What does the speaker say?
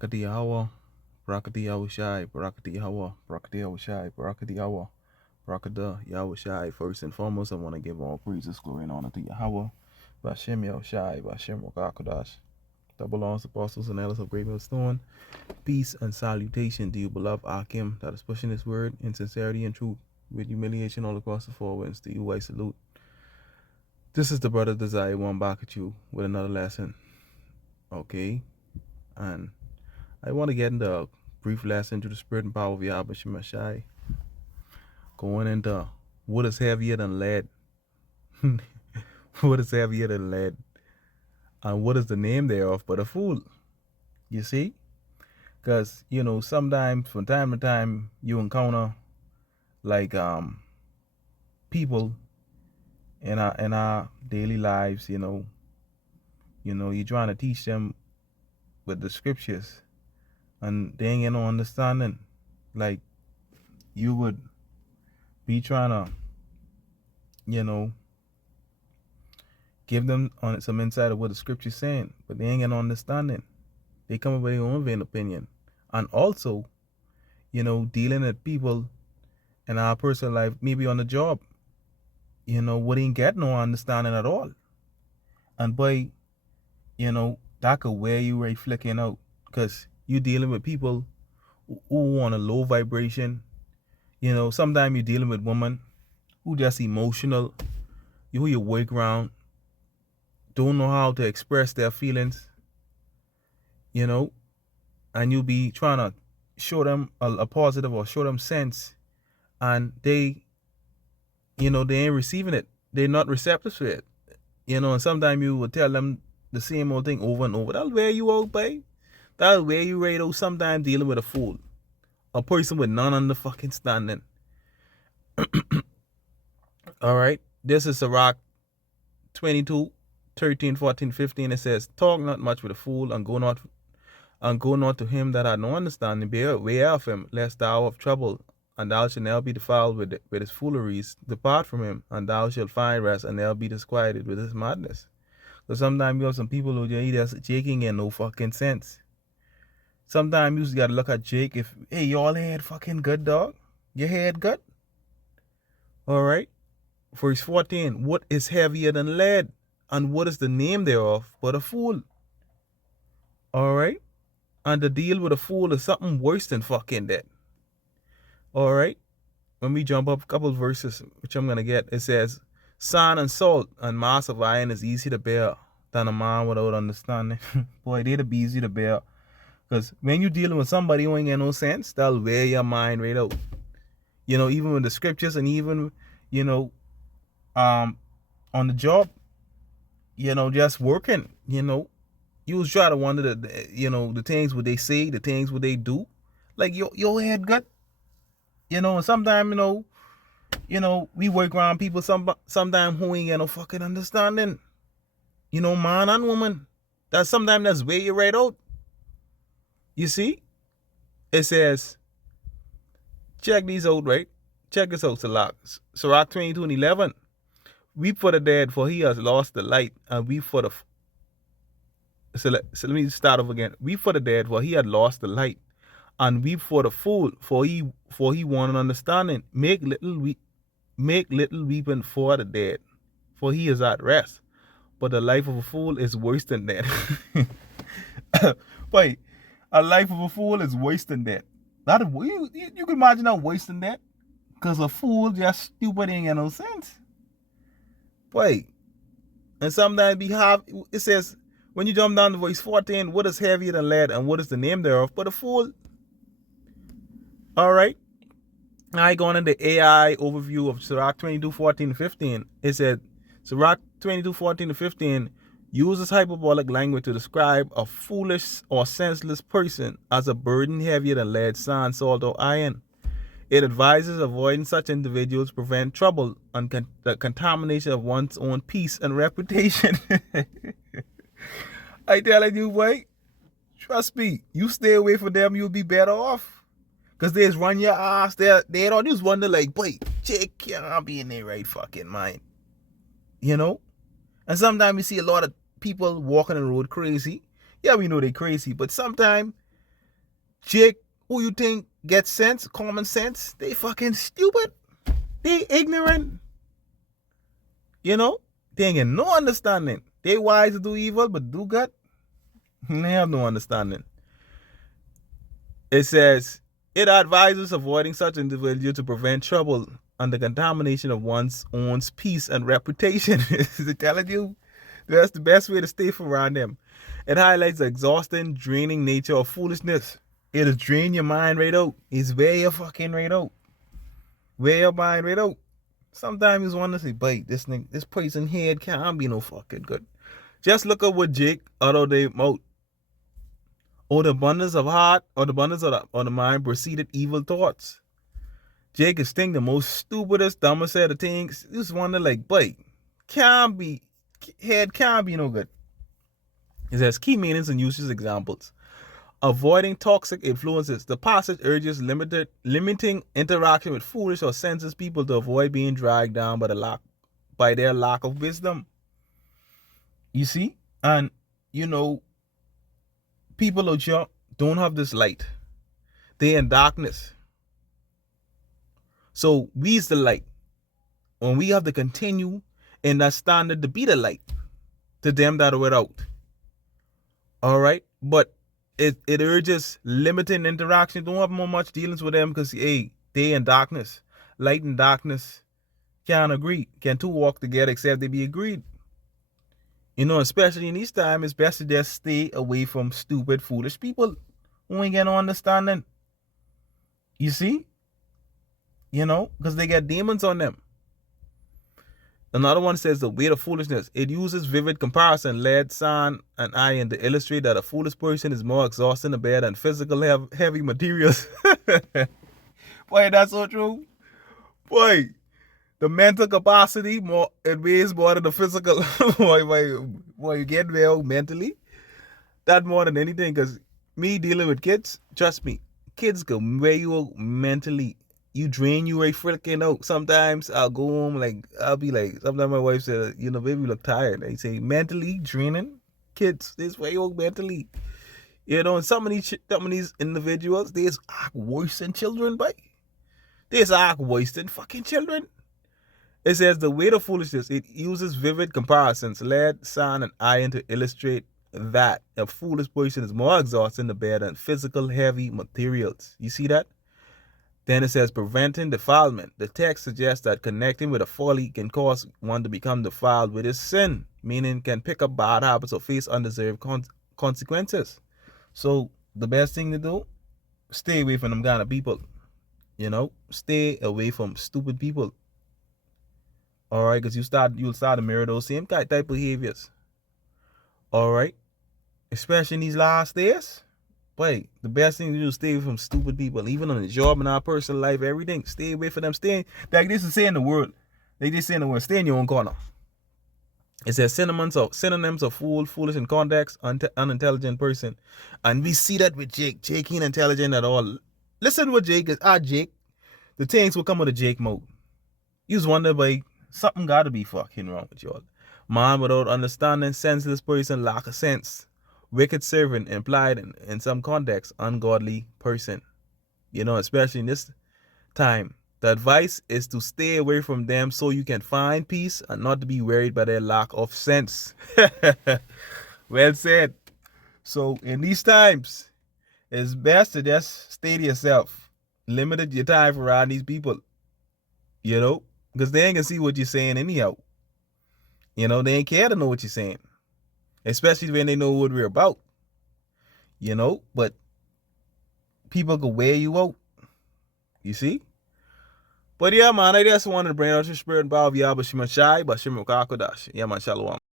Barakati Hawa, Barakati Yahushai, Barakati Hawa, Barakati Yahushai, Barakati Hawa, Barakada Yahushai. First and foremost, I want to give all praises, glory, and honor to Yahweh, Bashem Yahushai, Bashem Rokakadash. That belongs to apostles and elders of Great Millstone. Peace and salutation to you, beloved Akim, that is pushing this word in sincerity and truth, with humiliation all across the four winds. To you, I salute. This is the brother Desire one back at you with another lesson. Okay? And I want to get into a brief lesson to the spirit and power of Yahweh Shemashai. Going into what is heavier than lead. What is heavier than lead? And what is the name thereof but a fool? You see? Because, sometimes from time to time you encounter like people in our daily lives, you're trying to teach them with the scriptures and they ain't get no understanding. Like you would be trying to, give them on some insight of what the scripture's saying, but they ain't got no understanding. They come up with their own vain opinion. And also, dealing with people in our personal life, maybe on the job, we ain't get no understanding at all. And boy, that could wear you right flicking out. Because you dealing with people who want a low vibration. Sometimes you're dealing with women who just emotional, who you work around, don't know how to express their feelings, and you be trying to show them a positive or show them sense, and they ain't receiving it. They're not receptive to it. And sometimes you will tell them the same old thing over and over. That'll wear you out, babe. That'll wear you right out. Sometimes dealing with a fool, a person with none under fucking standing. All right, this is Sirach 22, 13, 14, 15. It says, talk not much with a fool, and go not to him that had no understanding. Beware of him, lest thou have trouble, and thou shalt never be defiled with his fooleries. Depart from him, and thou shalt find rest, and never be disquieted with his madness. So sometimes you have some people who just jaking in no fucking sense. Sometimes you just gotta look at Jake. If, hey, y'all head fucking good, dog? Your head good? Alright? Verse 14. What is heavier than lead? And what is the name thereof but a fool? Alright? And the deal with a fool is something worse than fucking that. Alright? When we jump up a couple of verses, which I'm gonna get, it says, sand and salt and mass of iron is easy to bear than a man without understanding. Boy, they'd be easy to bear. Because when you're dealing with somebody who ain't got no sense, that'll wear your mind right out. Even with the scriptures and even, on the job, just working, you was trying to wonder the things what they say, the things what they do. Like your head gut, and sometimes, we work around people sometimes who ain't got no fucking understanding. Man and woman. Sometimes that's wear you right out. You see? It says, check these out, right? Check this out, Sirach 22 and 11. Weep for the dead, for he has lost the light, and weep for the... So let me start off again. Weep for the dead, for he had lost the light, and weep for the fool, for he wanted understanding. Make little weeping for the dead, for he is at rest. But the life of a fool is worse than that. Wait, a life of a fool is worse than that. You can imagine how worse than that? Because a fool just stupid ain't got no sense. Wait, and sometimes it says, when you jump down to verse 14, what is heavier than lead, and what is the name thereof but a fool? All right. Now I going into AI overview of Sirach 22, 14, and 15. It said, Sirach 22, 14, and 15 uses hyperbolic language to describe a foolish or senseless person as a burden heavier than lead, sand, salt, or iron. It advises avoiding such individuals to prevent trouble and the contamination of one's own peace and reputation. I telling you, boy, trust me, you stay away from them, you'll be better off. Because they just run your ass. They don't just wonder like, boy, Jake can't be in their right fucking mind. And sometimes you see a lot of people walking the road crazy. Yeah, we know they're crazy, but sometimes Jake, who you think gets sense, common sense, they fucking stupid. They ignorant. You know? They ain't get no understanding. They wise to do evil, but do good. They have no understanding. It says, it advises avoiding such individuals to prevent trouble and the contamination of one's own peace and reputation. Is telling you? That's the best way to stay from around them. It highlights the exhausting, draining nature of foolishness. It'll drain your mind right out. It's wear your fucking right out. Wear your mind right out. Sometimes you want to say, bite, this person head can't be no fucking good. Just look up what Jake out of their mouth. Or the abundance of heart, or the abundance of the mind proceeded evil thoughts. Jake is think the most stupidest, dumbest set of things. You just wonder like, bite, can't be no good. It says key meanings and uses examples. Avoiding toxic influences. The passage urges limiting interaction with foolish or senseless people to avoid being dragged down by their lack of wisdom. You see? And, people out here don't have this light. They're in darkness. So we's the light. When we have to continue in that standard to be the light to them that are without. All right? But it urges limiting interaction. Don't have more much dealings with them because, hey, they in darkness. Light and darkness can't agree. Can two walk together except they be agreed? Especially in these times, it's best to just stay away from stupid, foolish people who ain't get no understanding. You see? Because they get demons on them. Another one says the weight of foolishness. It uses vivid comparison, lead, sand, and iron to illustrate that a foolish person is more exhausting to bear than physical heavy materials. Boy, that's so true. Boy, the mental capacity it weighs more than the physical. boy, you get well mentally. That more than anything, because me dealing with kids, trust me, kids can weigh you out mentally. You drain you right freaking out. Sometimes I'll go home, I'll be like, sometimes my wife said, baby, you look tired. They say, mentally draining kids. This way you mentally. And some of these individuals, they act worse than children, but they act worse than fucking children. It says the weight of foolishness, it uses vivid comparisons, lead, sand, and iron to illustrate that a foolish person is more exhausting to bear than physical heavy materials. You see that? Then it says preventing defilement. The text suggests that connecting with a folly can cause one to become defiled with his sin, meaning can pick up bad habits or face undeserved consequences. So the best thing to do, stay away from them kind of people. Stay away from stupid people. All right, because you'll start to mirror those same type of behaviors. All right, especially in these last days. But the best thing to do is stay away from stupid people, even on the job and our personal life, everything. Stay away from them. Stay, like this is saying the word. They just say in the word, stay in your own corner. It says synonyms of fool, foolish in context, unintelligent person. And we see that with Jake. Jake ain't intelligent at all. Listen what Jake is. Jake. The things will come with a Jake mode. You just wonder, like, something gotta be fucking wrong with y'all. Man without understanding, senseless person, lack of sense. Wicked servant, implied in some context, ungodly person. Especially in this time. The advice is to stay away from them so you can find peace and not to be worried by their lack of sense. Well said. So in these times, it's best to just stay to yourself. Limit your time around these people. Because they ain't gonna see what you're saying anyhow. They ain't care to know what you're saying. Especially when they know what we're about. But people can wear you out. You see? But yeah, man, I just wanted to bring out your spirit and power of Yahweh Shema Shai, but Shema Kakodash. Yeah, man, Shalom.